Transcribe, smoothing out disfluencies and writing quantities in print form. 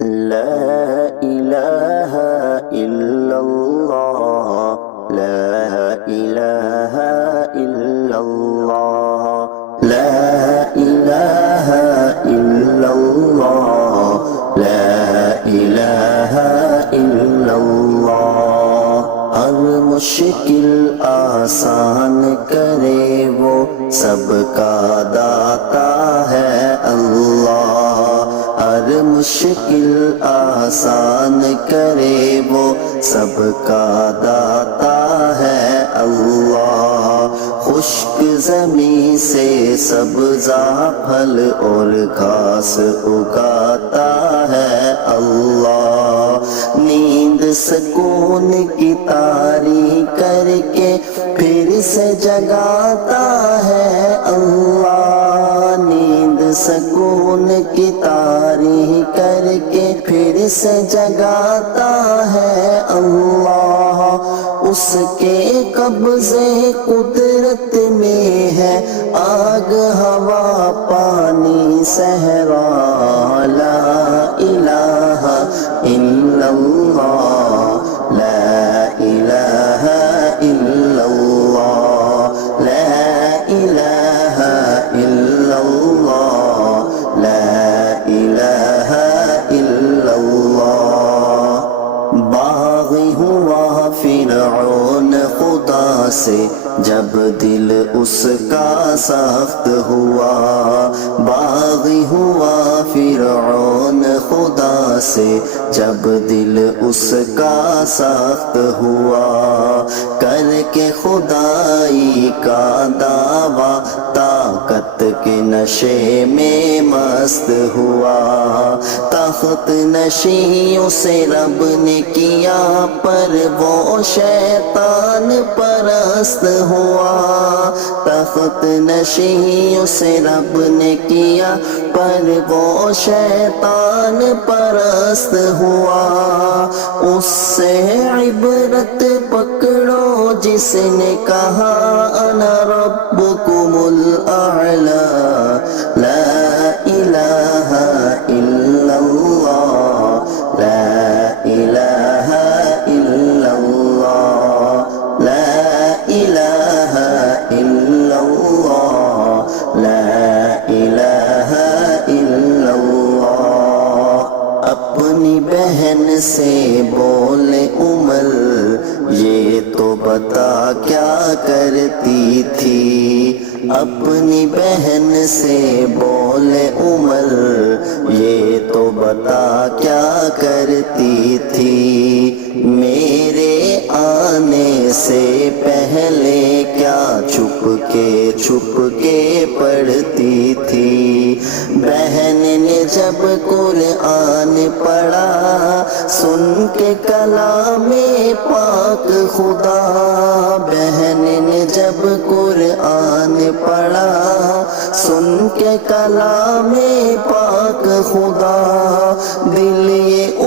لا إله إلا الله لا إله إلا الله لا إله إلا الله لا إله إلا الله ہر مشکل آسان کرے وہ سب کا داتا ہے اللہ ہر مشکل آسان کرے وہ سب کا داتا ہے اللہ خشک زمین سے سبزہ پھل اور گھاس اگاتا ہے اللہ نیند سکون کی تاری کر کے پھر سے جگاتا ہے اللہ نیند سکون کی تاری کر کے پھر سے جگاتا ہے اللہ اس کے قبضے قدرت میں ہے آگ ہوا پانی صحرا لا الہ الا اللہ لا الہ الا اللہ لا الہ الا اللہ لا الہ الا اللہ باغی ہوا فرعون خدا سے جب دل اس کا سخت ہوا باغی ہوا فرعون خدا سے جب دل اس کا سخت ہوا کر کے خدائی کا دعویٰ طاقت کے نشے میں مست ہوا تخت نشیوں سے رب نے کیا پر وہ شیطان پرست ہوا تخت نشیوں سے رب نے کیا پر وہ شیطان پرست ہوا اس سے عبرت پکڑو جس نے کہا انا ربکم الاعلی لا الہ الا اللہ لا الہ الا اللہ لا الہ الا اللہ لا الہ الا اللہ اپنی بہن سے بولے عمر یہ تو بتا کیا کرتی تھی اپنی بہن سے بولے عمر یہ تو بتا کیا کرتی تھی میرے آنے سے پہلے کیا چھپ کے پڑھتی تھی بہن نے جب قرآن پڑھا سن کے کلام پاک خدا بہن نے جب قرآن پڑھا سن کے کلام پاک خدا دل یہ